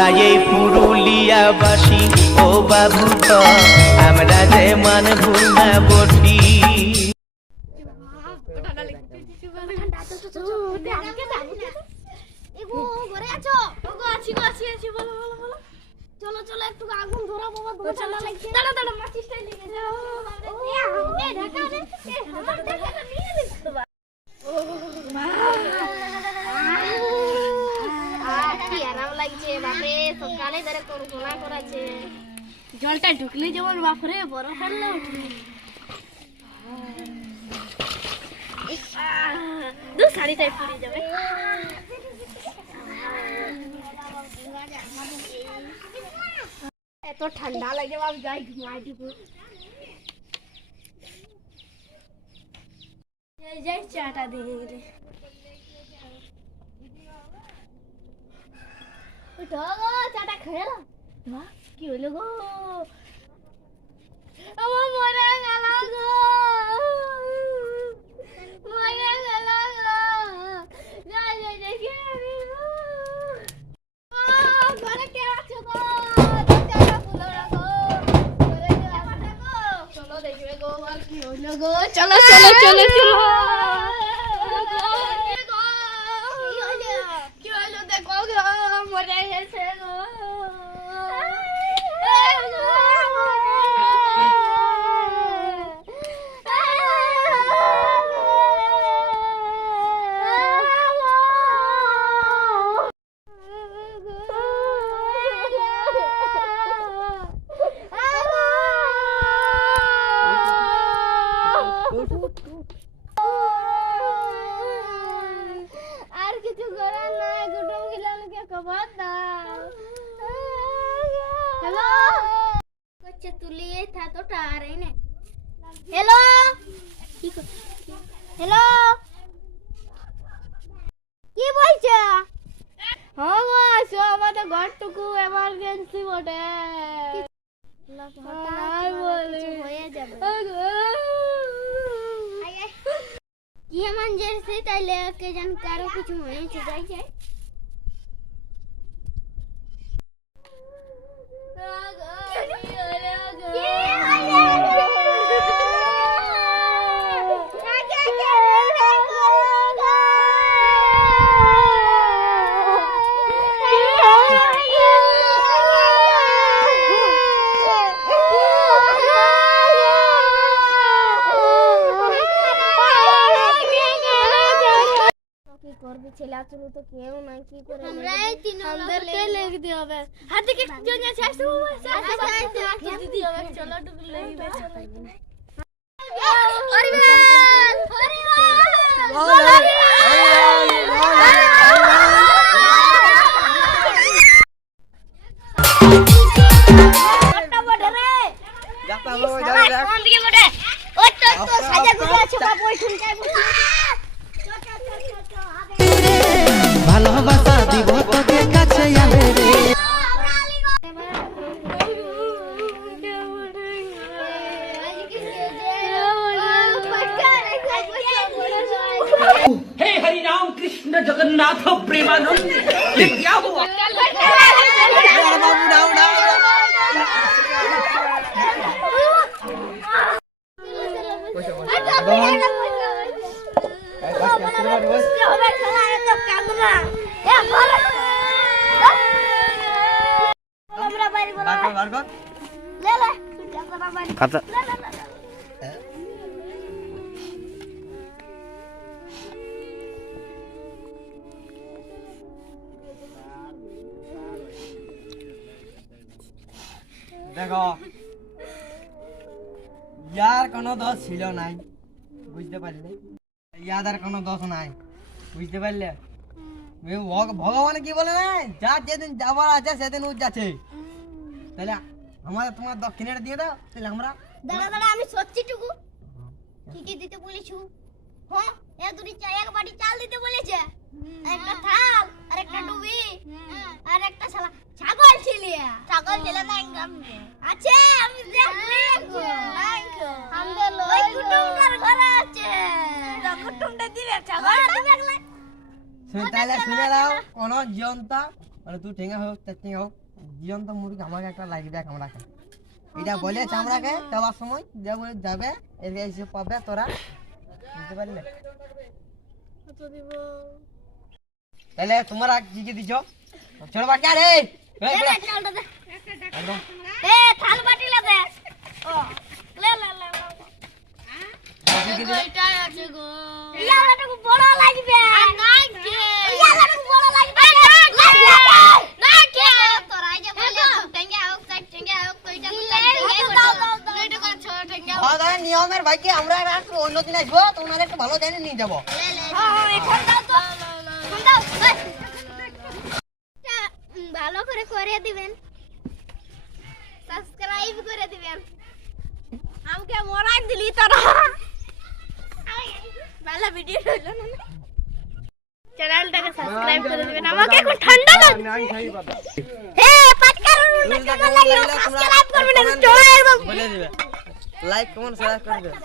আমরা এই পুরুলিয়াবাসী ও বাবু তো আমরা যে মানবু না বটি। চলো চলো একটু আগুন ধরাবো, বাবা ঠান্ডা লাগছে। দাঁড়া দাঁড়া মাচিসটা নিয়ে যাও। ঢাকা দে নিয়ে দিস তো বা। কি আরাম লাগছে বাপরে, সকালে ধরে কোন গোলা করাছে। জলটা ঢুকলে যেমন বাপরে বরফ ফেললে উঠবে। দু শাড়িটাই পুড়ে যাবে। এত ঠান্ডা লাগে বাপ, যাই ঘুমাই দিব। যাই চাটা দিয়ে গেলে উঠো গো, চাটা খেয়ে এলাম। কি হইলো গো, আমার মরে গেল গো, মরে গেল গো। যাই যাই দেখি ঘরে কে আছো গো, চাটা পুলো গো, ঘরে কে আছো গো, চলো দেখবে গো আর কি হইলো গো। চলো চলো চলো চলো কি হইলো দেখো গো, মরে গেছে গো। আর কিছু করার নাই, কুটুম গিলানকে খবর দাও। হ্যালো করছে তুলিয়ে থা তো টার এই নে। হ্যালো হ্যালো কি বলছে? হ্যাঁ গো আসো, আমাদের ঘরটুকু এমার্জেন্সি বটে। হয়ে যাবে কি এমার্জেন্সি, তাইলে কে জান কারো কিছু হয়েছে। যাই যাই ছেলা চলো তো কেউ নাই, কি করে আমরাই তিন আমাদেরকে লেগ দিতে হবে। হাত থেকে জন আছে আসো বাবা দিদি হবে। চলো ডুব লাগবে চলো। হরিবল হরিবল কত বড় রে যাতা লো যাও দেখ কোন দিকে বড়। ওই তো সাজা গুলো আছে বাবা, ওই শুন যাই বসে। ভালোবাসা দিব তোকে কাছে আলে রে। हे हरि राम कृष्ण जगन्नाथ प्रेमानंद, ये क्या हुआ? দেখো ইয়ার কোনো দোষ ছিল নাই, বুঝতে পারলে? ইয়াদের কোনো দোষ নাই, বুঝতে পারলে? ভগবান কি বলে না, যা যেদিন যাবার আছে সেদিন ও যাচ্ছে। তাহলে আমাদের তোমার দক্ষিণেটা দিয়ে দাও, তাহলে আমরা দাঁড়া দাঁড়া আমি সত্যি টুকু কি কি দিতে বলেছি। হ্যাঁ এক দুটি চা, এক বাটি চাল দিতে বলেছে, একটা থাল আর একটা ডুবি আর একটা ছাগল ছিলিয়া। ছাগল ছিল না একদম আছে, আমি দেখছি আমাদের ওই কুটুমটার ঘরে আছে। কুটুমটা দিবে ছাগল দেখলে তাহলে শুনে নাও, কোন জনতা মানে তুই ঠেঙ্গা হোক চার ঠেঙ্গা হোক জীবন্ত মুরগি আমাকে একটা লাগবে কামড়াকে এটা বলে চামড়াকে দেওয়ার সময় যাবে এদিকে এসে পাবে তোরা বুঝতে পারলে তাহলে তোমরা কি কি দিছো চলো বাচ্চা রে একদম এ থাল বাটি লে দে ও লে লে লে এটাই আছে গো ইয়ালাটুকু বড় লাগবে নাই কে ইয়ালাটুকু বড় লাগবে না কে তোরা যে বলে টেঙ্গা হোক চার টেঙ্গা হোক কইটা কইটা কোন ছোট টেঙ্গা দাদা নিয়মের ভাইকে আমরা একটু অন্য দিন আসবো তোমাদের একটু ভালো জানি নিয়ে যাবো হ্যাঁ এখন দাও তো ফোন দাও ভালো করে দিবেন সাবস্ক্রাইব করে দিবেন আমাকে মোরাই দিলি তোরা ভালো ভিডিও হলো না চ্যানেলটাকে সাবস্ক্রাইব করে দিবেন আমাকে এখন ঠান্ডা লাগছে হে পাটকার সাবস্ক্রাইব করবেন বলে দিবে লাইক কমেন্ট শেয়ার করে দিবে